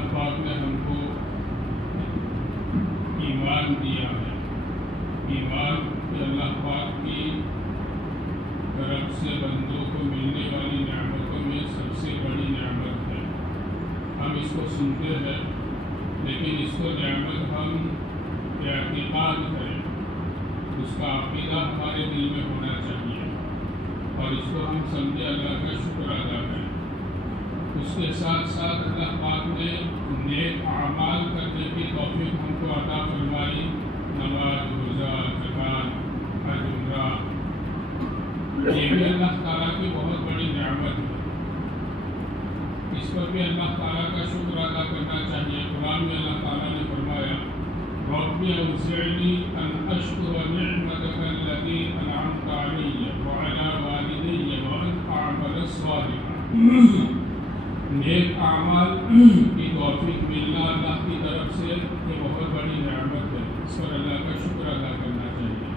اللہ پاک نے ہم کو ایمان دیا ہے. ایمان کہ اللہ پاک کی طرف سے بندوں کو ملنے والی نعمتوں میں سب سے بڑی نعمت ہے. ہم اس کو سنتے ہیں لیکن اس کو نعمت ہم اعتقاد کریں, اس کا عقیدہ ہمارے دل میں ہونا چاہیے اور اس کو ہم سمجھے اللہ کا شکر ادا کریں. اس کے ساتھ ساتھ اللہ پاک نے نیک اعمال کرنے کی توفیق ہم کو عطا فرمائی. نماز, روزہ, زکوٰۃ, حج, عمرہ, یہ بھی اللہ تعالیٰ کی بہت بڑی نعمت ہے. اس پر بھی اللہ تعالیٰ کا شکر ادا کرنا چاہیے. قرآن میں اللہ تعالیٰ نے فرمایا رب اوزعنی ان اشکر نعمتک التي انعمت علی وعلی والدی وان اعمل صالحا. نیک اعمال کی توفیق ملنا اللہ کی طرف سے یہ بہت بڑی نعمت ہے. اس پر اللہ کا شکر ادا کرنا چاہیے.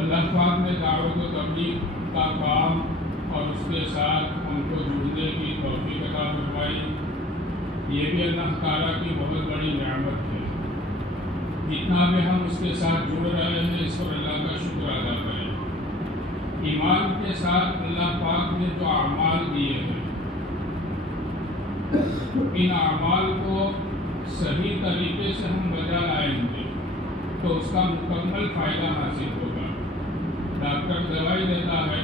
اللہ پاک نے دعوت و تبلیغ کا کام اور اس کے ساتھ ہم کو جڑنے کی توفیق عطا فرمائی. یہ بھی اللہ تعالیٰ کی بہت بڑی نعمت ہے. جتنا بھی ہم اس کے ساتھ جڑ رہے ہیں اس پر اللہ کا شکر ادا کریں. ایمان کے ساتھ اللہ پاک نے جو اعمال دیے ہیں ان اعمال کو صحیح طریقے سے ہم بجا لائیں گے تو اس کا مکمل فائدہ حاصل ہوگا. ڈاکٹر دوائی دیتا ہے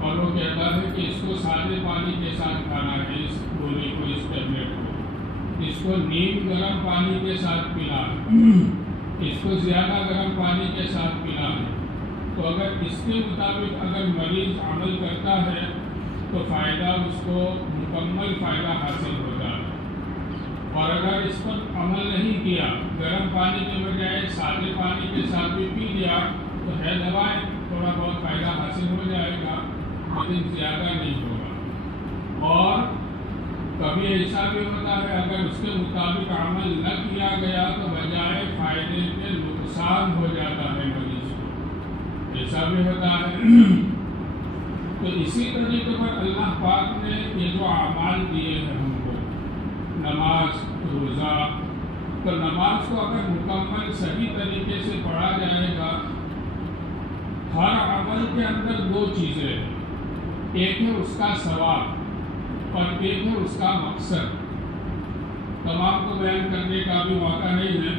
اور وہ کہتا ہے کہ اس کو سادے پانی کے ساتھ کھانا ہے, اس گولی کو, اس ٹیبلیٹ کو, اس کو نیم گرم پانی کے ساتھ پینا ہے, اس کو زیادہ گرم پانی کے ساتھ پینا ہے. تو اگر اس کے مطابق اگر مریض عمل کرتا ہے تو فائدہ اس کو مکمل فائدہ حاصل ہوتا ہے. اور اگر اس پر عمل نہیں کیا, گرم پانی کے بجائے سادے پانی کے ساتھ بھی پی لیا تو ہے دوائیں تھوڑا بہت فائدہ حاصل ہو جائے گا لیکن زیادہ نہیں ہوگا. اور کبھی ایسا بھی ہوتا ہے اگر اس کے مطابق عمل نہ کیا گیا تو بجائے فائدے کے نقصان ہو جاتا ہے مریض کو, ایسا بھی ہوتا ہے. تو اسی طریقے پر اللہ پاک نے یہ جو اعمال دیے ہیں ہم کو, نماز, روزہ, تو نماز کو اگر مکمل صحیح طریقے سے پڑھا جائے گا, ہر عمل کے اندر دو چیزیں ہیں, ایک ہے اس کا ثواب اور ایک ہے اس کا مقصد. تمام کو بیان کرنے کا بھی موقع نہیں ہے,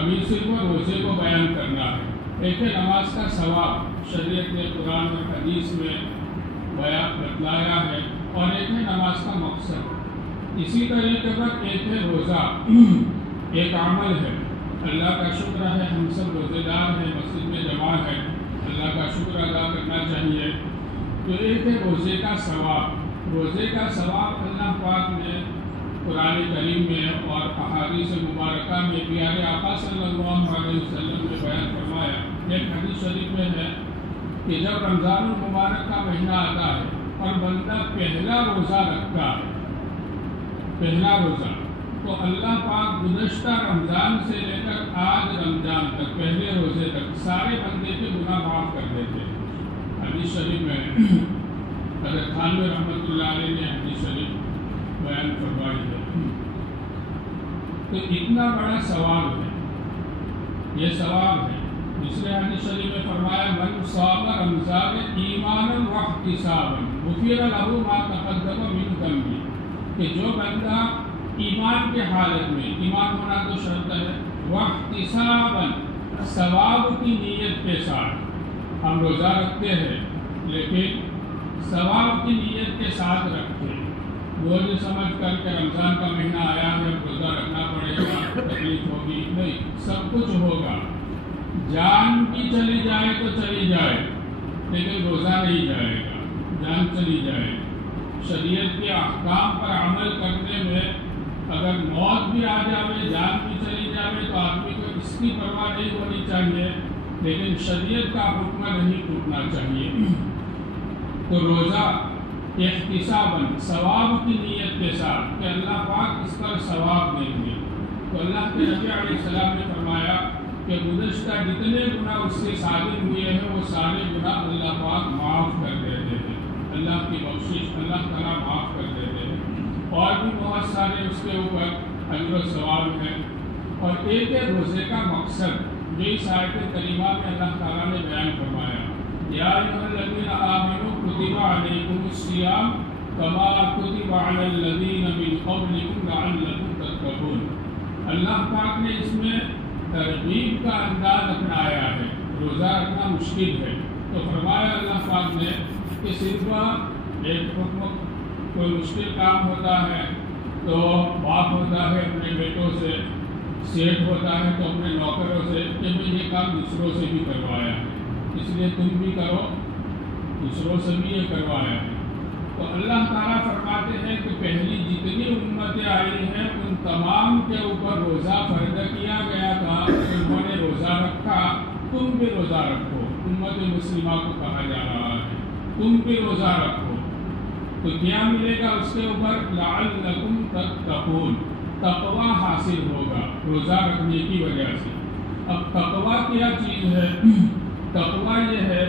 ابھی صرف روزے کو بیان کرنا ہے. ایک ہے نماز کا ثواب, شریعت نے قرآن اور حدیث میں بیان بتلایا ہے, اور ایک ہے نماز کا مقصد. اسی طریقے پر ایک ہے روزہ, ایک عمل ہے. اللہ کا شکر ہے ہم سب روزے دار ہیں, مسجد میں جمع ہے, اللہ کا شکر ادا کرنا چاہیے. تو ایک ہے روزے کا ثواب. روزے کا ثواب اللہ پاک نے قرآن کریم میں اور احادیث مبارکہ میں پیارے آقا صلی اللہ علیہ وسلم نے بیان فرمایا. ایک حدیث شریف میں ہے کہ جب رمضان المبارک کا مہینہ آتا ہے اور بندہ پہلا روزہ رکھتا ہے, پہلا روزہ, تو اللہ پاک گزشتہ رمضان سے لے کر آج رمضان تک پہلے روزے تک سارے بندے کے گناہ معاف کر دیتے ہیں. حدیث شریف میں حضرت تھانوی رحمۃ اللہ علیہ نے حدیث شریف بیان فرمائی ہے. تو اتنا بڑا ثواب ہے, یہ ثواب ہے. دوسرے حدیث شریف میں فرمایا من صام رمضان ایمانا واحتسابا غفر له ما تقدم من ذنبه, کہ جو بندہ ایمان کے حالت میں, ایمان ہونا تو شرط ہے, واحتسابا ثواب کی نیت کے ساتھ ہم روزہ رکھتے ہیں لیکن ثواب کی نیت کے ساتھ رکھتے ہیں, وہ جو سمجھ کر کے رمضان کا مہینہ آیا ہے روزہ رکھنا پڑے گا, تکلیف ہوگی, نہیں, سب کچھ ہوگا. جان بھی چلی جائے تو چلی جائے لیکن روزہ نہیں جائے گا, جان چلی جائے. شریعت کے احکام پر عمل کرنے میں اگر موت بھی آ جائے, جان بھی چلی جائے تو آدمی کو اس کی پرواہ نہیں ہونی چاہیے, لیکن شریعت کا حکم نہیں ٹوٹنا چاہیے. تو روزہ احتساباً ثواب کی نیت کے ساتھ کہ اللہ پاک اس پر ثواب دیں گے. تو اللہ کے نبی علیہ السلام نے فرمایا کہ گزشتہ جتنے گناہ اس سے صادر ہوئے ہیں وہ سارے گناہ اللہ پاک معاف کر دیتے ہیں. اللہ کی بخشش اللہ تعالیٰ معاف کر دیتے ہیں. اور بھی بہت سارے اس کے اوپر اجر و ثواب ہیں۔ اور ایک ہے روزے کا مقصد، جو اس آیت کریمہ میں اللہ تعالیٰ نے بیان فرمایا، یا ایھا الذین آمنوا کتب علیکم الصیام کما کتب علی الذین من قبلکم لعلکم تتقون۔ اللہ پاک نے اس میں ترغیب کا انداز اپنایا ہے، روزہ رکھنا مشکل ہے، تو فرمایا اللہ پاک نے کہ صرف ایک حکم، کوئی مشکل کام ہوتا ہے تو باپ ہوتا ہے اپنے بیٹوں سے، سیٹ ہوتا ہے تو اپنے نوکروں سے کہ میں یہ کام دوسروں سے بھی کروایا ہے، اس لیے تم بھی کرو، دوسروں سے بھی یہ کروایا ہے۔ تو اللہ تعالیٰ فرماتے ہیں کہ پہلی جتنی امتیں آئی ہیں ان تمام کے اوپر روزہ فرض کیا گیا تھا، انہوں نے روزہ رکھا، تم بھی روزہ رکھو۔ امت مسلمہ کو کہا جا رہا ہے تم بھی روزہ رکھو، تو کیا ملے گا اس کے اوپر؟ لعلکم تتقون، تقویٰ حاصل ہوگا روزہ رکھنے کی وجہ سے۔ اب تقویٰ کیا چیز ہے؟ تقویٰ یہ ہے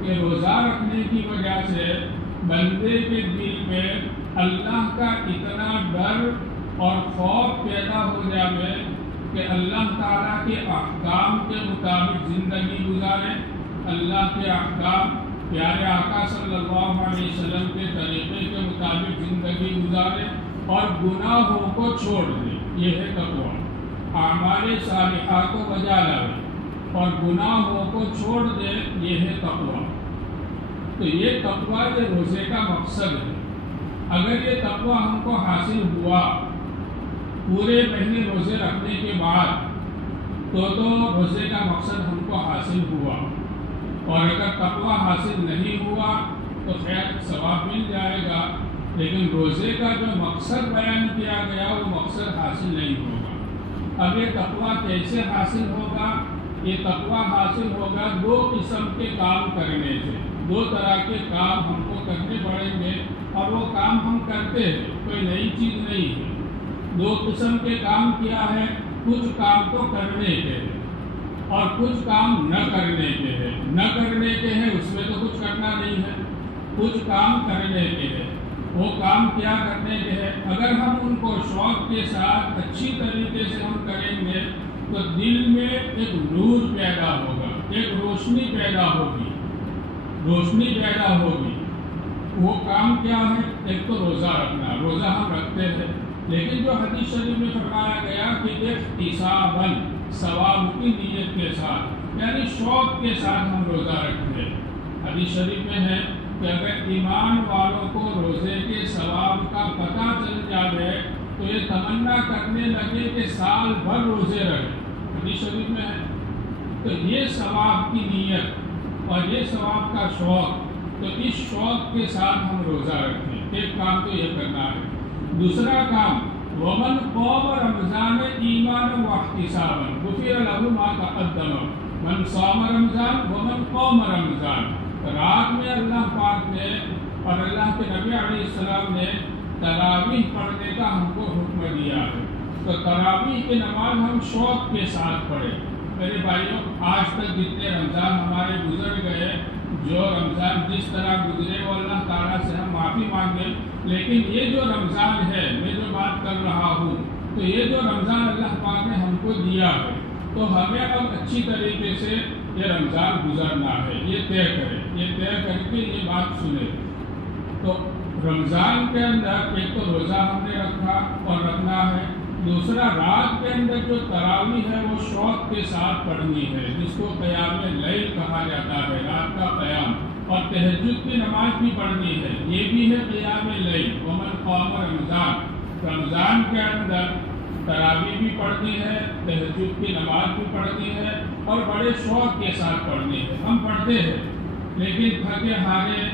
کہ روزہ رکھنے کی وجہ سے بندے کے دل میں اللہ کا اتنا ڈر اور خوف پیدا ہو جائے کہ اللہ تعالیٰ کے احکام کے مطابق زندگی گزارے، اللہ کے احکام، پیارے آقا صلی اللہ علیہ وسلم کے طریقے کے مطابق زندگی گزارے اور گناہوں کو چھوڑ دے، یہ ہے تقویٰ۔ اعمال صالحہ کو بجا لائے اور گناہوں کو چھوڑ دے، یہ ہے تقویٰ۔ تو یہ تقویٰ یہ روزے کا مقصد ہے۔ اگر یہ تقویٰ ہم کو حاصل ہوا پورے مہینے روزے رکھنے کے بعد تو روزے کا مقصد ہم کو حاصل ہوا، اور اگر تقویٰ حاصل نہیں ہوا تو خیر ثواب مل جائے گا، لیکن روزے کا جو مقصد بیان کیا گیا وہ مقصد حاصل نہیں ہوگا۔ اب یہ تقویٰ کیسے حاصل ہوگا؟ یہ تقویٰ حاصل ہوگا دو قسم کے کام کرنے سے، دو طرح کے کام ہم کو کرنے پڑیں گے، اور وہ کام ہم کرتے ہیں، کوئی نئی چیز نہیں ہے۔ دو قسم کے کام کیا ہے؟ کچھ کام تو کرنے کے ہیں اور کچھ کام نہ کرنے کے ہیں۔ نہ کرنے کے ہیں اس میں تو کچھ کرنا نہیں ہے، کچھ کام کرنے کے ہیں۔ وہ کام کیا کرنے کے ہیں؟ اگر ہم ان کو شوق کے ساتھ اچھی طریقے سے ہم کریں گے تو دل میں ایک نور پیدا ہوگا، ایک روشنی پیدا ہوگی، روشنی پیدا ہوگی۔ وہ کام کیا ہے؟ ایک تو روزہ رکھنا، روزہ ہم رکھتے ہیں، لیکن جو حدیث شریف میں فرمایا گیا کہ احتساباً، ثواب کی نیت کے ساتھ، یعنی شوق کے ساتھ ہم روزہ رکھتے ہیں۔ حدیث شریف میں ہے کہ اگر ایمان والوں کو روزے کے ثواب کا پتہ چل جائے تو یہ تمنا کرنے لگے کہ سال بھر روزے رہے، حدیث شریف میں ہے۔ تو یہ ثواب کی نیت اور یہ ثواب کا شوق، تو اس شوق کے ساتھ ہم روزہ رکھیں۔ ایک کام تو یہ کرنا ہے۔ دوسرا کام، ومن قام رمضان ایمانا واحتسابا غفر له ما تقدم من صام رمضان ومن قام رمضان۔ رات میں اللہ پاک نے اور اللہ کے نبی علیہ السلام نے تراویح پڑھنے کا ہم کو حکم دیا ہے، تو تراویح کی نماز ہم شوق کے ساتھ پڑھیں۔ میرے بھائیوں، آج تک جتنے رمضان ہمارے گزر گئے، جو رمضان جس طرح گزرے وہ اللہ تعالیٰ سے ہم معافی مانگیں، لیکن یہ جو رمضان ہے، میں جو بات کر رہا ہوں، تو یہ جو رمضان اللہ پاک نے ہم کو دیا ہے، تو ہمیں اب اچھی طریقے سے یہ رمضان گزرنا ہے، یہ طے کریں، یہ طے کر کے یہ بات سنیں۔ تو رمضان کے اندر ایک تو روزہ ہم نے رکھا اور رکھنا ہے، دوسرا رات کے اندر جو تراویح ہے وہ شوق کے ساتھ پڑھنی ہے، جس کو قیام لیل کہا جاتا ہے، رات کا قیام، اور تہجد کی نماز بھی پڑھنی ہے، یہ بھی ہے قیام لیل۔ ومن قام رمضان، رمضان کے اندر تراویح بھی پڑھنی ہے، تہجد کی نماز بھی پڑھنی ہے، اور بڑے شوق کے ساتھ پڑھنی ہے۔ ہم پڑھتے ہیں لیکن تھکے ہارے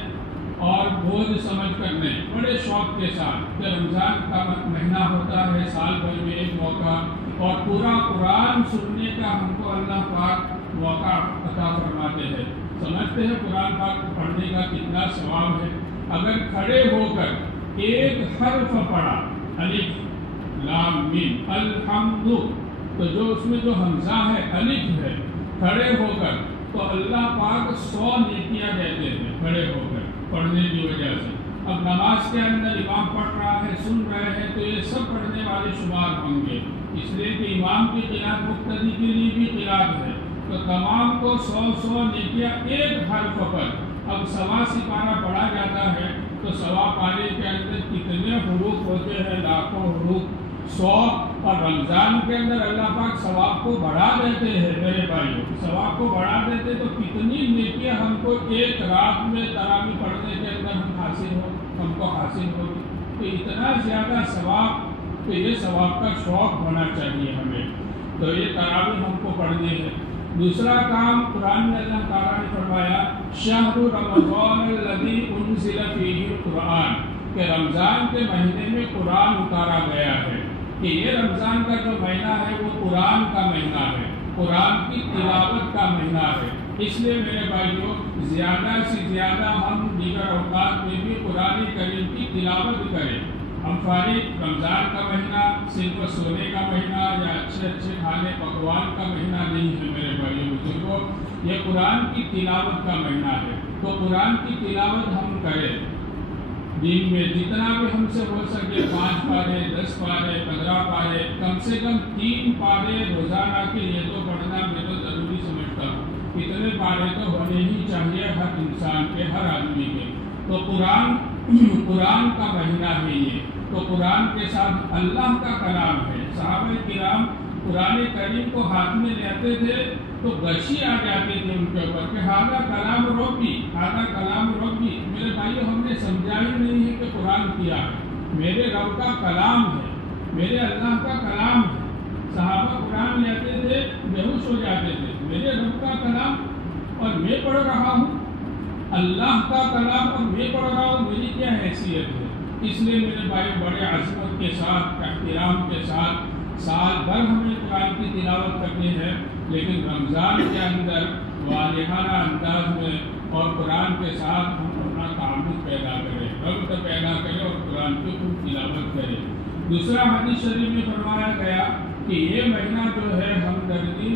اور بوجھ سمجھ کر نہیں، بڑے شوق کے ساتھ، کہ رمضان کا مہینہ ہوتا ہے سال بھر میں ایک موقع، اور پورا قرآن سننے کا ہم کو اللہ پاک موقع عطا فرماتے ہیں۔ سمجھتے ہیں قرآن پاک پڑھنے کا کتنا ثواب ہے۔ اگر کھڑے ہو کر ایک حرف پڑھا، الف لام میم الحمد، تو جو اس میں جو حمزہ ہے، الف ہے، کھڑے ہو کر، تو اللہ پاک 100 نیکیاں دیتے ہیں کھڑے ہو کر پڑھنے کی وجہ سے۔ اب نماز کے اندر امام پڑھ رہا ہے، سن رہے ہیں، تو یہ سب پڑھنے والے شمار ہوں گے، اس لیے کہ امام کی قرات مقتدی کے لیے بھی قرات ہے، تو تمام کو 100 نیکیاں ایک حرف پر۔ اب 1.25 سپارہ پڑھا جاتا ہے تو 1.25 پارے کے اندر کتنے حروف ہوتے ہیں؟ لاکھوں حروف، 100۔ اور رمضان کے اندر اللہ پاک ثواب کو بڑھا دیتے ہیں میرے بھائیوں، ثواب کو بڑھا دیتے، تو کتنی نیکیاں ہم کو ایک رات میں تراویح پڑھنے کے اندر ہم کو حاصل ہوگی، تو اتنا زیادہ ثواب، تو یہ ثواب کا شوق ہونا چاہیے ہمیں، تو یہ تراویح ہم کو پڑھنی ہے۔ دوسرا کام قرآن میں اللہ تعالیٰ نے فرمایا شہر رمضان الذی انزل فیہ القرآن، کہ رمضان کے مہینے میں قرآن اتارا گیا ہے، کہ یہ رمضان کا جو مہینہ ہے وہ قرآن کا مہینہ ہے، قرآن کی تلاوت کا مہینہ ہے۔ اس لیے میرے بھائیوں زیادہ سے زیادہ ہم دیگر اوقات میں بھی قرآن کریم کی تلاوت کریں۔ ہم فارغ رمضان کا مہینہ صرف سونے کا مہینہ یا اچھے کھانے پکوان کا مہینہ نہیں ہے میرے بھائیوں بزرگوں، یہ قرآن کی تلاوت کا مہینہ ہے، تو قرآن کی تلاوت ہم کریں، دن میں جتنا بھی ہم سے ہو سکے 5 پارے 10 پارے 15 پارے، کم سے کم 3 پارے روزانہ کے لیے تو پڑھنا میں تو ضروری سمجھتا ہوں، اتنے پارے تو ہونے ہی چاہیے ہر انسان کے، ہر آدمی کے۔ تو قرآن کا مہینہ ہے یہ، تو قرآن کے ساتھ اللہ کا کلام ہے۔ صحابہ کرام قرآن کریم کو ہاتھ میں لیتے تھے تو غشی آ جاتی تھی ان کے اوپر کہ ہاذا کلام ربی، ہاذا کلام ربی۔ میرے بھائیو ہم نے سمجھا ہی نہیں ہے کہ قرآن کیا ہے، میرے رب کا کلام ہے، میرے اللہ کا کلام ہے۔ صحابہ قرآن لیتے تھے بےہوش ہو جاتے تھے، میرے رب کا کلام اور میں پڑھ رہا ہوں، اللہ کا کلام اور میں پڑھ رہا ہوں، میری کیا حیثیت ہے؟ اس لیے میرے بھائی بڑے عظمت کے ساتھ، احترام کے ساتھ سال بھر ہمیں قرآن کی تلاوت کرنی ہے، لیکن رمضان کے اندر واضحانہ انداز میں اور قرآن کے ساتھ ہم اپنا تعلق پیدا کریں، ربط پیدا کریں اور قرآن کی خوب تلاوت کریں۔ دوسرا حدیث شریف میں فرمایا گیا کہ یہ مہینہ جو ہے ہمدردی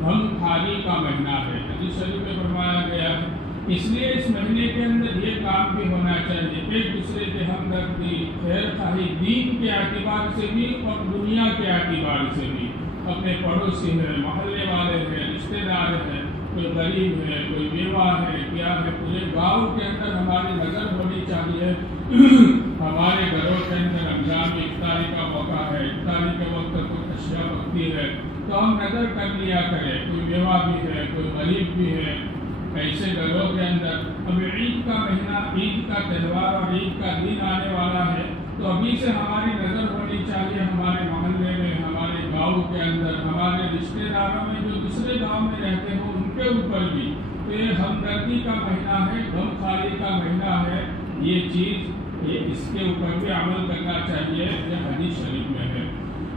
غم خاری کا مہینہ ہے، حدیث شریف میں فرمایا گیا ہے، اس لیے اس مہینے کے اندر یہ کام بھی ہونا چاہیے، ایک دوسرے کے ہمدردی، خیر خواہی، دین کے اعتبار سے بھی اور دنیا کے اعتبار سے بھی، اپنے پڑوسی ہیں، محلے والے ہیں، رشتے دار ہیں، کوئی غریب ہے، کوئی بیوہ ہے، کیا ہے، پورے گاؤں کے اندر ہماری نظر ہونی چاہیے۔ ہمارے گھروں کے اندر رمضان میں افطاری کا موقع ہے، افطاری کے وقت کوئی اشیاء پکتی ہے تو ہم نظر کر لیا کریں، کوئی بیوہ بھی ہے، کوئی غریب بھی ہے، ایسے گھروں کے اندر۔ اب عید کا مہینہ، عید کا تہوار اور عید کا دن آنے والا ہے، تو ابھی سے ہماری نظر ہونی چاہیے ہمارے محلے میں، ہمارے گاؤں کے اندر، ہمارے رشتے داروں میں جو دوسرے گاؤں میں رہتے ہوں ان کے اوپر بھی، تو یہ ہمدردی کا مہینہ ہے، غم خاری کا مہینہ ہے، یہ چیز اس کے اوپر بھی عمل کرنا چاہیے، یہ حدیث شریف میں ہے۔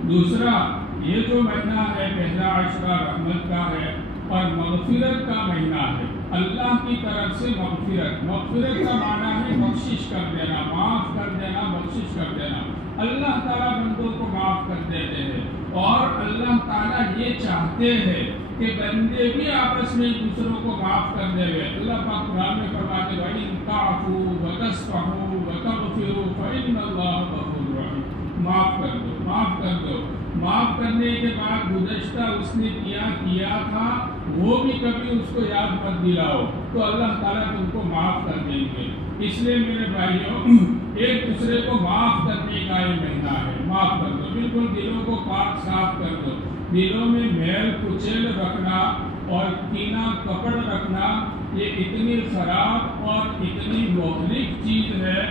دوسرا یہ جو مہینہ ہے پہلا عشرہ رحمت کا ہے اور مغفرت کا مہینہ ہے، اللہ کی طرف سے مغفرت کا معنی ہے بخشش کر دینا، معاف کر دینا، بخشش کر دینا۔ اللہ تعالیٰ بندوں کو معاف کر دیتے ہیں اور اللہ تعالیٰ یہ چاہتے ہیں کہ بندے بھی آپس میں ایک دوسروں کو معاف کر دے ہوئے۔ اللہ پاک قرآن میں فرماتے ہیں وَإِن تَعْفُوا وَتَصْفَحُوا وَتَغْفِرُوا فَإِنَّ اللَّهَ غَفُورٌ رَحِيمٌ۔ معاف کر دو، معاف کر دو، معاف کرنے کے بعد گزشتہ اس نے کیا تھا وہ بھی کبھی اس کو یاد مت دلاؤ تو اللہ تعالیٰ تم کو معاف کر دیں گے۔ اس لیے میرے بھائیوں ایک دوسرے کو معاف کرنے کا یہ مہینہ ہے، معاف کر دو، بالکل دلوں کو پاک صاف کر دو۔ دلوں میں میل کچیل رکھنا اور کینہ کپڑ رکھنا یہ اتنی خراب اور اتنی مہلک چیز ہے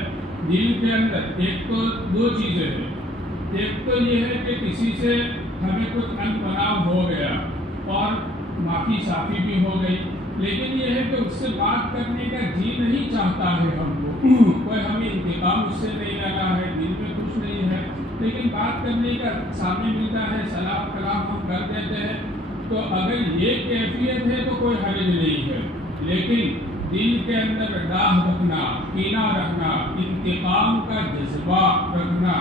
دل کے اندر۔ ایک تو دو چیزیں ہیں، ایک تو یہ ہے کہ کسی سے ہمیں کچھ انبناؤ ہو گیا اور معافی صافی بھی ہو گئی، لیکن یہ ہے کہ اس سے بات کرنے کا جی نہیں چاہتا ہے ہم کو، کوئی ہمیں انتقام اس سے نہیں لگا ہے، دل میں کچھ نہیں ہے، لیکن بات کرنے کا سامنے ملتا ہے، سلام کلام ہم کر دیتے ہیں، تو اگر یہ کیفیت ہے تو کوئی حرج نہیں ہے، لیکن دل کے اندر ڈاہ رکھنا، کینہ رکھنا، انتقام کا جذبہ رکھنا،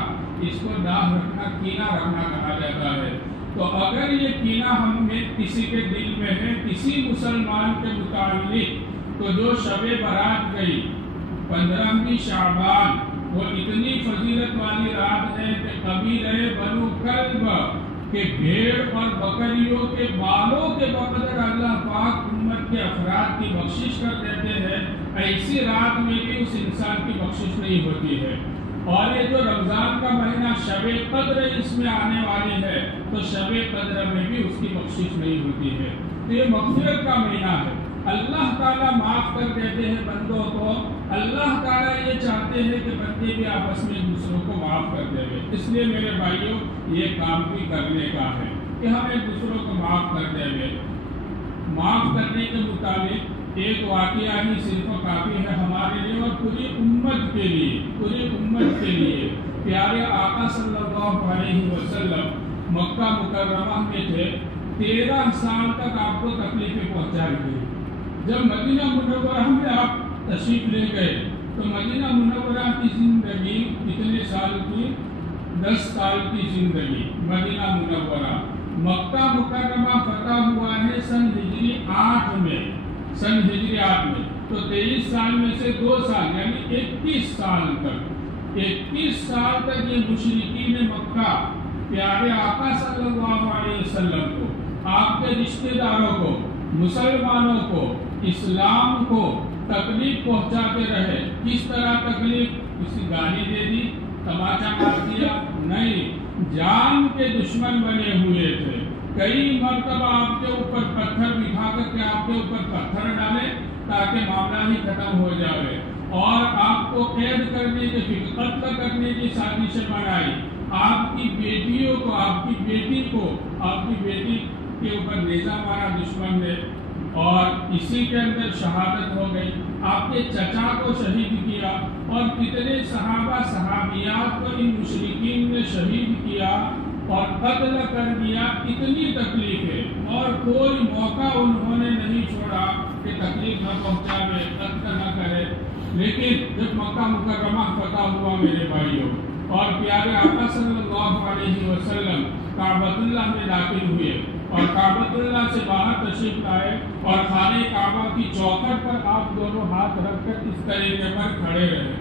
اس کو ڈاہ رکھنا، کینہ رکھنا کہا جاتا ہے۔ تو اگر یہ کینہ ہم میں کسی کے دل میں ہے کسی مسلمان کے متعلق، تو جو شب برات گئی 15ویں شعبان وہ اتنی فضیلت والی رات ہے کہ قبیلہ بنو کلب کہ بھیڑ اور بکریوں کے بالوں کے بقدر اللہ پاک امت کے افراد کی بخشش کر دیتے ہیں، ایسی رات میں بھی اس انسان کی بخشش نہیں ہوتی ہے۔ اور یہ جو رمضان کا مہینہ شب قدر اس میں آنے والی ہے، تو شب قدر میں بھی اس کی بخشش نہیں ہوتی ہے۔ تو یہ مغفرت کا مہینہ ہے، اللہ تعالیٰ معاف کر دیتے ہیں بندوں کو۔ اللہ تعالیٰ یہ چاہتے ہیں کہ بندے بھی آپس میں دوسروں کو معاف کر دیں۔ اس لیے میرے بھائیوں یہ کام بھی کرنے کا ہے کہ ہم ایک دوسروں کو معاف کر دیں۔ معاف کرنے کے مطابق ایک واقعہ ہی صرف کافی ہے ہمارے لیے اور پوری امت کے لیے، پوری امت کے لیے۔ پیارے آقا صلی اللہ علیہ وسلم مکہ مکرمہ میں تھے، 13 سال تک آپ کو تکلیفیں پہنچائی گئی۔ جب مدینہ منورہ میں آپ تشریف لے گئے تو مدینہ منورہ کی زندگی کتنے سال کی؟ 10 سال کی زندگی مدینہ منورہ۔ مکہ مکرمہ فتح ہوا ہے سن ہجری 8 میں، سن ہجری 8 میں، تو 23 سال میں سے 2 سال یعنی 21 سال تک 21 سال تک یہ مشرکین مکہ پیارے آقا صلی اللہ علیہ وسلم کو، آپ کے رشتہ داروں کو، مسلمانوں کو، اسلام کو تکلیف پہنچاتے رہے۔ کس طرح تکلیف؟ کسی گالی دے دی، تماچا مار دیا؟ نہیں، جان کے دشمن بنے ہوئے تھے۔ کئی مرتبہ آپ کے اوپر پتھر بٹھا کر کے آپ کے اوپر پتھر ڈالے تاکہ معاملہ ہی ختم ہو جائے، اور آپ کو قید کرنے کے پھر قتل کرنے کی سازشیں بنائی۔ آپ کی بیٹیوں کو، آپ کی بیٹی کو، آپ کی بیٹی کے اوپر نیزہ مارا دشمن نے، اور اسی کے اندر شہادت ہو گئی۔ آپ کے چچا کو شہید کیا، اور کتنے صحابہ صحابیات کو ان مشرکین نے شہید کیا اور قتل کر دیا۔ اتنی تکلیفیں، اور کوئی موقع انہوں نے نہیں چھوڑا کہ تکلیف نہ پہنچاوے، قتل نہ کرے۔ لیکن جب مکہ مکرمہ فتح ہوا میرے بھائیوں، اور پیارے آقا صلی اللہ علیہ وسلم کعبۃ اللہ میں داخل ہوئے اور کعبۃ اللہ سے باہر تشریف لائے، اور خانہ کعبہ کی چوکھٹ پر آپ دونوں ہاتھ رکھ کر اس طریقے پر کھڑے رہے،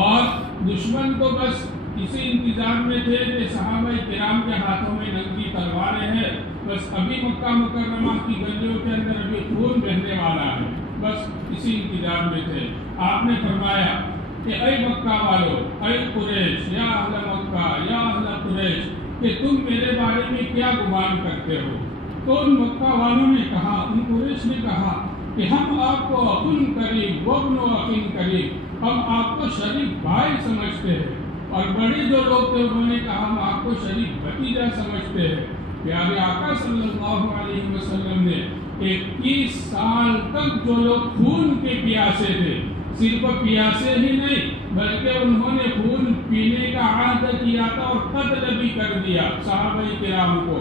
اور دشمن کو بس اسی انتظار میں تھے کہ صحابہ کرام کے ہاتھوں میں ننگی تلواریں ہیں، بس ابھی مکہ مکرمہ کی گلیوں کے اندر ابھی خون بہنے والا ہے، بس اسی انتظار میں تھے۔ آپ نے فرمایا کہ اے مکہ والو، اے قریش، یا اہل مکہ، یا اہل قریش، کہ تم میرے بارے میں کیا گمان کرتے ہو؟ تو ان مکہ والوں نے کہا، ان قریش نے کہا کہ ہم آپ کو اخن قریب وابن اخن قریب، ہم آپ کو شریف بھائی سمجھتے ہیں، اور بڑے جو لوگ تھے انہوں نے کہا ہم آپ کو شریف بھتیجا سمجھتے ہیں۔ پیارے آقا صلی اللہ علیہ وسلم نے 21 سال تک جو لوگ خون کے پیاسے تھے، صرف پیاسے ہی نہیں بلکہ انہوں نے خون پینے کا عہد کیا تھا اور قتل بھی کر دیا صحابہ کرام کو،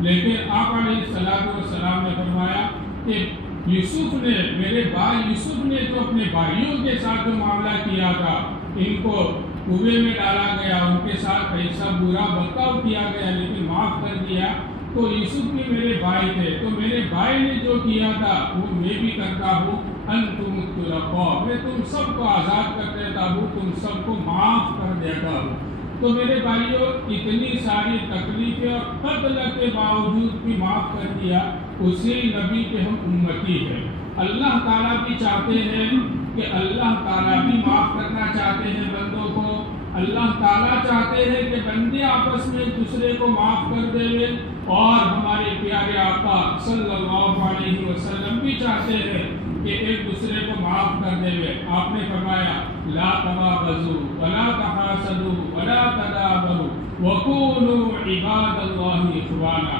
لیکن آپ علیہ السلام نے فرمایا کہ یوسف نے، میرے بھائی یوسف نے جو اپنے بھائیوں کے ساتھ جو معاملہ کیا تھا، ان کو کنویں میں ڈالا گیا، ان کے ساتھ ایسا برا برتاؤ کیا گیا لیکن معاف کر دیا، تو یوسف بھی میرے بھائی تھے، تو میرے بھائی نے جو کیا تھا وہ میں بھی کرتا ہوں، انتم الطلقاء، میں تم سب کو آزاد کر دیتا ہوں، تم سب کو معاف کر دیتا ہوں۔ تو میرے بھائیوں اتنی ساری تکلیفیں اور قتل کے باوجود بھی معاف کر دیا، اسی نبی کے ہم امتی ہیں۔ اللہ تعالیٰ بھی چاہتے ہیں کہ اللہ تعالیٰ بھی معاف کرنا چاہتے ہیں بندوں کو، اللہ تعالیٰ چاہتے ہیں کہ بندے آپس میں ایک دوسرے کو معاف کر دیں، اور ہمارے پیارے آقا صلی اللہ علیہ وسلم بھی چاہتے ہیں کہ ایک دوسرے کو معاف کر دیں۔ آپ نے فرمایا لا تباغضوا ولا تحاسدوا ولا تدابروا وكونوا عباد الله اخوانا،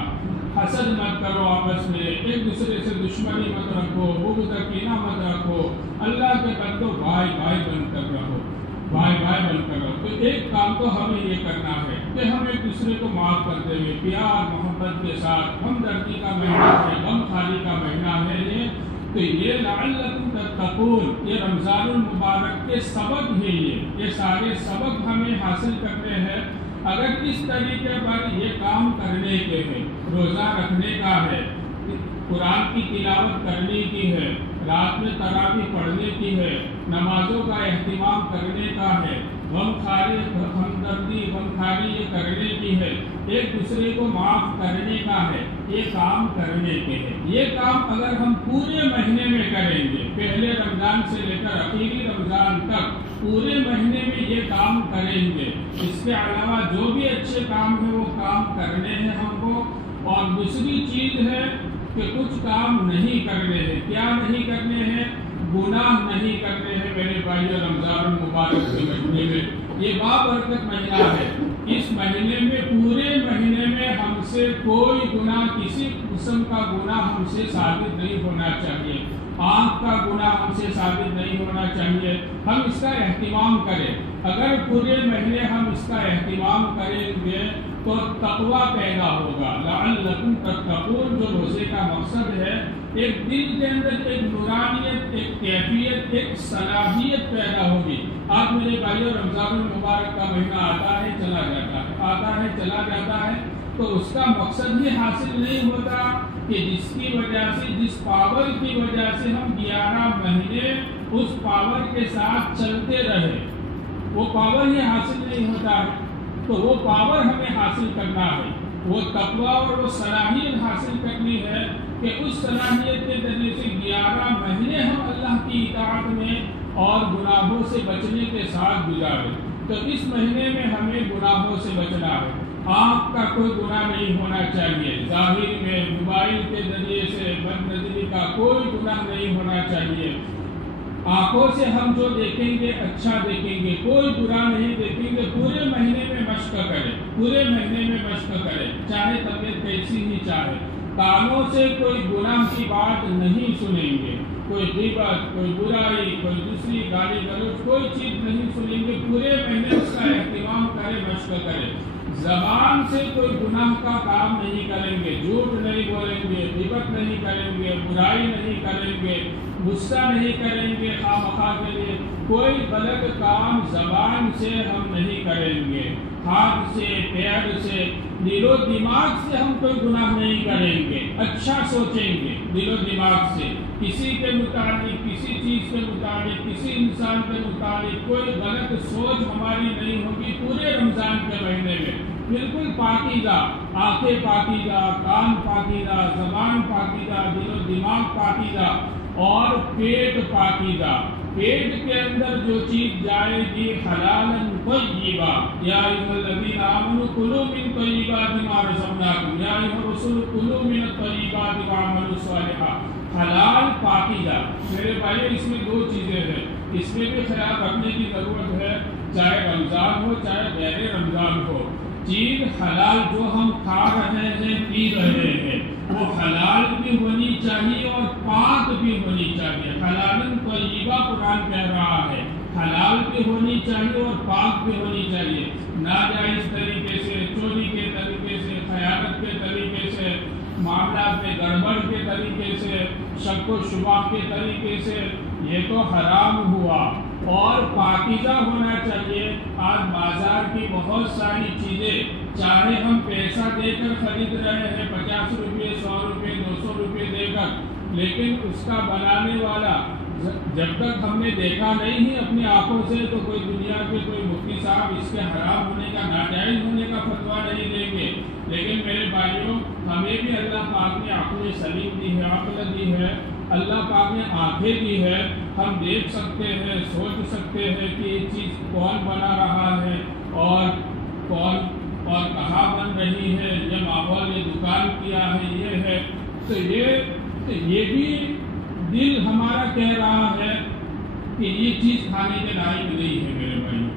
حسد مت کرو آپس میں، ایک دوسرے سے دشمنی مت رکھو، بغض کینہ مت رکھو، اللہ کے بندوں بھائی بھائی بن کر رہو، بھائی بھائی بن کر رہو۔ تو ایک کام تو ہمیں یہ کرنا ہے کہ ہم ایک دوسرے کو معاف کرتے ہوئے پیار محبت کے ساتھ، ہمدردی کا مہینہ ہے، غم خاری کا مہینہ ہے یہ، تو یہ لعلکم تتقون، یہ رمضان المبارک کے سبق ہے، یہ سارے سبق ہمیں حاصل کرنے ہیں۔ اگر اس طریقے پر یہ کام کرنے کے ہیں، روزہ رکھنے کا ہے، قرآن کی تلاوت کرنے کی ہے، رات میں تراویح پڑھنے کی ہے، نمازوں کا اہتمام کرنے کا ہے، غمخواری ہمدردی غمخواری یہ کرنے کی ہے، ایک دوسرے کو معاف کرنے کا ہے، یہ کام کرنے کے ہیں۔ یہ کام اگر ہم پورے مہینے میں کریں گے، پہلے رمضان سے لے کر آخری رمضان تک پورے مہینے میں یہ کام کریں گے، اس کے علاوہ جو بھی اچھے کام ہیں وہ کام کرنے ہیں ہم کو۔ اور دوسری چیز ہے کہ کچھ کام نہیں کرنے ہیں۔ کیا نہیں کرنے ہیں؟ گناہ نہیں کرنے ہیں میرے بھائیو۔ رمضان المبارک کے مہینے میں یہ بابرکت مہینہ ہے، اس مہینے میں پورے مہینے میں ہم سے کوئی گناہ، کسی قسم کا گناہ ہم سے ثابت نہیں ہونا چاہیے، آنکھ کا گناہ ہم سے ثابت نہیں ہونا چاہیے۔ ہم اس کا اہتمام کریں، اگر پورے مہینے ہم اس کا اہتمام کریں گے تو تقویٰ پیدا ہوگا۔ لعلکم تتقون جو روزے کا مقصد ہے، ایک دل کے اندر ایک نورانیت، ایک کیفیت، ایک صلاحیت پیدا ہوگی۔ آج میرے بھائیو رمضان المبارک کا مہینہ آتا ہے چلا جاتا ہے، آتا ہے چلا جاتا ہے، تو اس کا مقصد یہ حاصل نہیں ہوتا کہ جس کی وجہ سے، جس پاور کی وجہ سے ہم 11 مہینے اس پاور کے ساتھ چلتے رہے، وہ پاور یہ حاصل نہیں ہوتا ہے۔ تو وہ پاور ہمیں حاصل کرنا ہے، وہ تقویٰ اور وہ صلاحیت حاصل کرنی ہے کہ اس صلاحیت کے ذریعے سے 11 مہینے ہم اللہ کی اطاعت میں اور گناہوں سے بچنے کے ساتھ گزارے۔ تو اس مہینے میں ہمیں گناہوں سے بچنا ہے۔ آنکھ کا کوئی گناہ نہیں ہونا چاہیے، ظاہر میں موبائل کے ذریعے سے بد نظری کا کوئی گناہ نہیں ہونا چاہیے۔ آنکھوں سے ہم جو دیکھیں گے اچھا دیکھیں گے، کوئی برا نہیں دیکھیں گے۔ پورے مہینے میں مشق کریں، پورے مہینے میں مشق کریں، چاہے طبیعت کیسی ہی چاہے۔ کانوں سے کوئی گناہ کی بات نہیں سنیں گے، کوئی غیبت، کوئی برائی، کوئی دوسری گالی گلوچ، کوئی چیز نہیں سنیں گے۔ پورے مہینے اس کا اہتمام کریں، مشق کریں۔ زبان سے کوئی گناہ کا کام نہیں کریں گے، جھوٹ نہیں بولیں گے، غیبت نہیں کریں گے، برائی نہیں کریں گے، غصہ نہیں کریں گے خواہ کے لیے، کوئی غلط کام زبان سے ہم نہیں کریں گے، ہاتھ سے، پیر سے، دل و دماغ سے ہم کوئی گناہ نہیں کریں گے، اچھا سوچیں گے دل و دماغ سے، کسی کے متعلق، کسی چیز کے متعلق، کسی انسان کے متعلق کوئی غلط سوچ ہماری نہیں ہوگی پورے رمضان کے مہینے میں۔ بالکل پاکیزہ، آنکھیں پاکیزہ، کان پاکیزہ، زبان پاکیزہ، دل و دماغ پاکیزہ اور پیٹ پاکیزہ۔ پیٹ کے اندر جو چیز جائے گی حلالا طیبا، یا ایھا الذین آمنوا کلوا من طیبات ما رزقناکم، یا ایھا الرسول کلوا من الطیبات واعملوا صالحا۔ حلال پاکیزہ میرے بھائی، اس میں دو چیزیں ہیں، اس میں بھی خیال رکھنے کی ضرورت ہے، چاہے رمضان ہو چاہے غیر رمضان ہو۔ چیز حلال جو ہم کھا رہے ہیں، پی رہے ہیں، وہ حلال بھی ہونی چاہیے اور پاک بھی ہونی چاہیے۔ حلالن طیبہ قرآن کہہ رہا ہے، حلال بھی ہونی چاہیے اور پاک بھی ہونی چاہیے۔ ناجائز طریقے سے، چوری کے طریقے سے، خیانت کے طریقے سے، معاملات میں گڑبڑ کے طریقے سے، شک و شبہ کے طریقے سے، یہ تو حرام ہوا۔ اور پاکیزہ ہونا چاہیے۔ آج بازار کی بہت ساری چیزیں چاہے ہم پیسہ دے کر خرید رہے ہیں، 50 روپے، 100 روپے، 200 روپے دے کر، لیکن اس کا بنانے والا جب تک ہم نے دیکھا نہیں ہے اپنی آنکھوں سے، تو کوئی دنیا کے کوئی مفتی صاحب اس کے حرام ہونے کا، ناجائز ہونے کا فتویٰ نہیں دیں گے۔ لیکن میرے بھائیوں، ہمیں بھی اللہ پاک نے عقل سلیم دی ہے، عقل دی ہے، اللہ پاک نے آنکھیں دی ہے، ہم دیکھ سکتے ہیں، سوچ سکتے ہیں کہ یہ چیز کون بنا رہا ہے اور کون اور کہاں بن رہی ہے، یہ ماحول، یہ دکان کیا ہے، یہ ہے۔ تو یہ بھی دل ہمارا کہہ رہا ہے کہ یہ چیز کھانے کے لائق نہیں ہے میرے بھائی،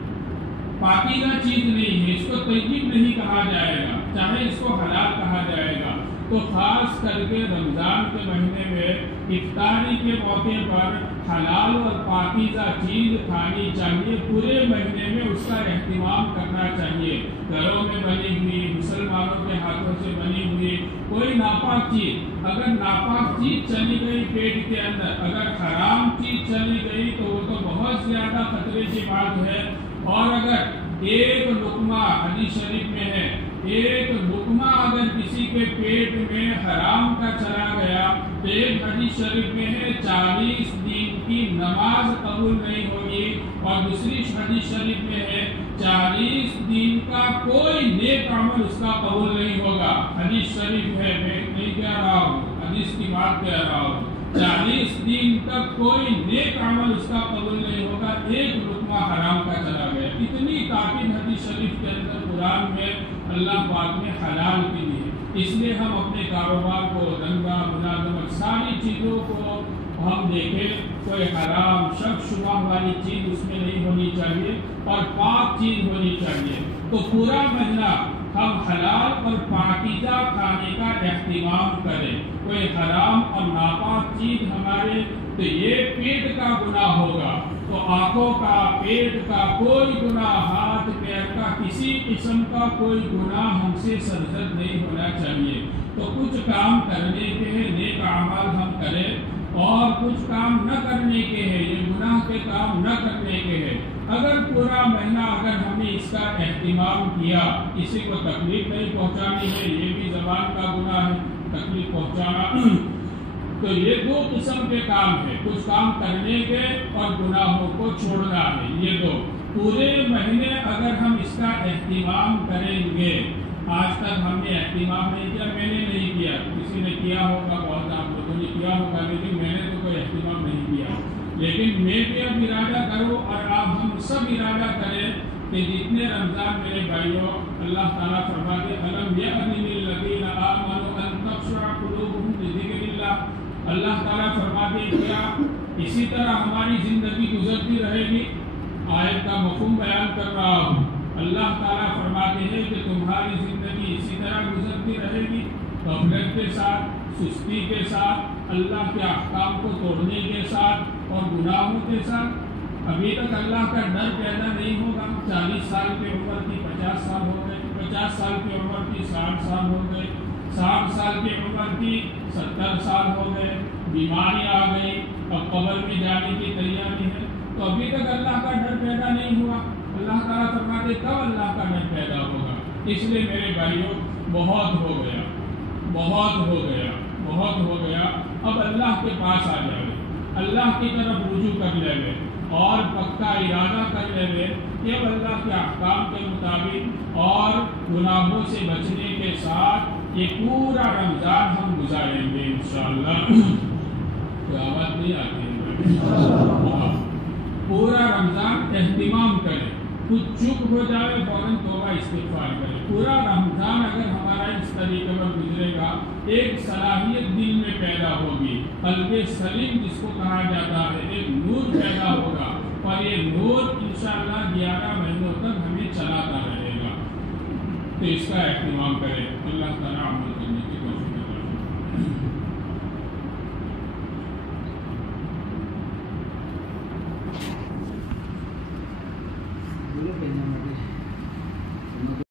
پاکیزہ چیز نہیں ہے، اس کو طیب نہیں کہا جائے گا، چاہے اس کو حلال کہا جائے گا۔ تو خاص کر کے رمضان کے مہینے میں افطاری کے موقع پر حلال اور پاکیزہ چیز کھانی چاہیے۔ پورے مہینے میں اس کا اہتمام کرنا چاہیے۔ گھروں میں بنی ہوئی، مسلمانوں کے ہاتھوں سے بنی ہوئی کوئی ناپاک چیز، اگر ناپاک چیز چلی گئی پیٹ کے اندر، اگر حرام چیز چلی گئی تو وہ تو بہت زیادہ خطرے کی بات ہے۔ اور اگر ایک لقمہ، حدیث شریف میں ہے، ایک لقمہ اگر کسی کے پیٹ میں حرام کا چلا گیا تو ایک حدیث شریف میں ہے 40 دن کی نماز قبول نہیں ہوگی، اور دوسری حدیث شریف میں ہے 40 دن کا کوئی نیک عمل اس کا قبول نہیں ہوگا۔ حدیث شریف ہے، میں نہیں کہہ رہا ہوں، حدیث کی بات کہہ رہا ہوں، 40 دن تک کوئی نیک عمل اس کا قبول نہیں ہوگا، ایک لقمہ حرام کا چلا گیا۔ اتنی تاکید حدیث شریف کے اندر قرآن میں اللہ پاک نے حلال کی ہے۔ اس لیے ہم اپنے کاروبار کو، دنگا ملازمت، ساری چیزوں کو ہم دیکھیں، کوئی حرام شک شبہ والی چیز اس میں نہیں ہونی چاہیے اور پاک چیز ہونی چاہیے۔ تو پورا مہینہ ہم حلال اور پاکیزہ کھانے کا اہتمام کریں۔ کوئی حرام اور ناپاک چیز ہمارے تو یہ پیٹ کا گناہ ہوگا، تو آنکھوں کا، پیٹ کا کوئی گناہ، ہاتھ پیر کا کسی قسم کا کوئی گناہ ہم سے سرزد نہیں ہونا چاہیے۔ تو کچھ کام کرنے کے ہیں، نیک اعمال ہم کریں، اور کچھ کام نہ کرنے کے ہیں، یہ گناہ کے کام نہ کرنے کے ہیں۔ اگر پورا مہینہ اگر ہم نے اس کا اہتمام کیا، کسی کو تکلیف نہیں پہنچانی ہے، یہ بھی زبان کا گناہ ہے، تکلیف پہنچانا، تو یہ دو قسم کے کام ہیں، کچھ کام کرنے کے اور گناہوں کو چھوڑنا ہے، یہ دو۔ پورے مہینے اگر ہم اس کا اہتمام کریں گے، آج تک ہم نے اہتمام نہیں کیا، میں نے نہیں کیا، کسی نے کیا ہوگا، بہت آپ لوگوں نے کیا ہوگا، لیکن میں نے تو کوئی اہتمام نہیں کیا۔ لیکن میں بھی اب ارادہ کروں اور آپ ہم سب ارادہ کریں کہ جتنے رمضان میرے بھائیوں، اللہ تعالیٰ فرماتے الم یأن للذین آمنوا ان تخشع قلوبهم لذکر اللہ، اللہ تعالیٰ فرماتے کیا اسی طرح ہماری زندگی گزرتی رہے گی؟ آیت کا مفہوم بیان کر رہا ہوں۔ اللہ تعالیٰ فرماتے ہیں کہ تمہاری زندگی اسی طرح گزرتی رہے گی، غفلت کے ساتھ، سستی کے ساتھ، اللہ کے احکام کو توڑنے کے ساتھ اور گناہوں کے ساتھ؟ ابھی تک اللہ کا ڈر پیدا نہیں ہوگا۔ 40 سال کی عمر کی 50 سال ہو گئے، 50 سال کی عمر کی 60 سال ہو گئے، 60 سال کی عمر کی 70 سال ہو گئے، بیماری آ گئی، اب قبر میں جانے کی تیاری ہے، تو ابھی تک اللہ کا ڈر پیدا نہیں ہوا۔ اللہ تعالیٰ فرماتے کب اللہ کا ڈر پیدا ہوگا؟ اس لیے میرے بھائیوں بہت ہو گیا، بہت ہو گیا، بہت ہو گیا، اب اللہ کے پاس آ جائے، اللہ کی طرف رجوع کر لے گئے اور پکا ارادہ کر لے گئے کہ اب اللہ کے احکام کے مطابق اور گناہوں سے بچنے کے ساتھ یہ پورا رمضان ہم گزاریں گے انشاءاللہ۔ کوئی آواز نہیں آتی ہے؟ پورا رمضان اہتمام کریں، کچھ چپ ہو جائے فوراً توبہ استغفار کریں۔ پورا رمضان اگر ہمارا اس طریقے پر گزرے گا، ایک صلاحیت دل میں پیدا ہوگی، قلب سلیم جس کو کہا جاتا ہے، ایک نور پیدا ہوگا، اور یہ نور انشاءاللہ 11 مہینوں تک ہمیں چلاتا رہے گا۔ تو اس کا اہتمام کریں، اللہ تعالیٰ عمل کرنے کی کوشش کریں۔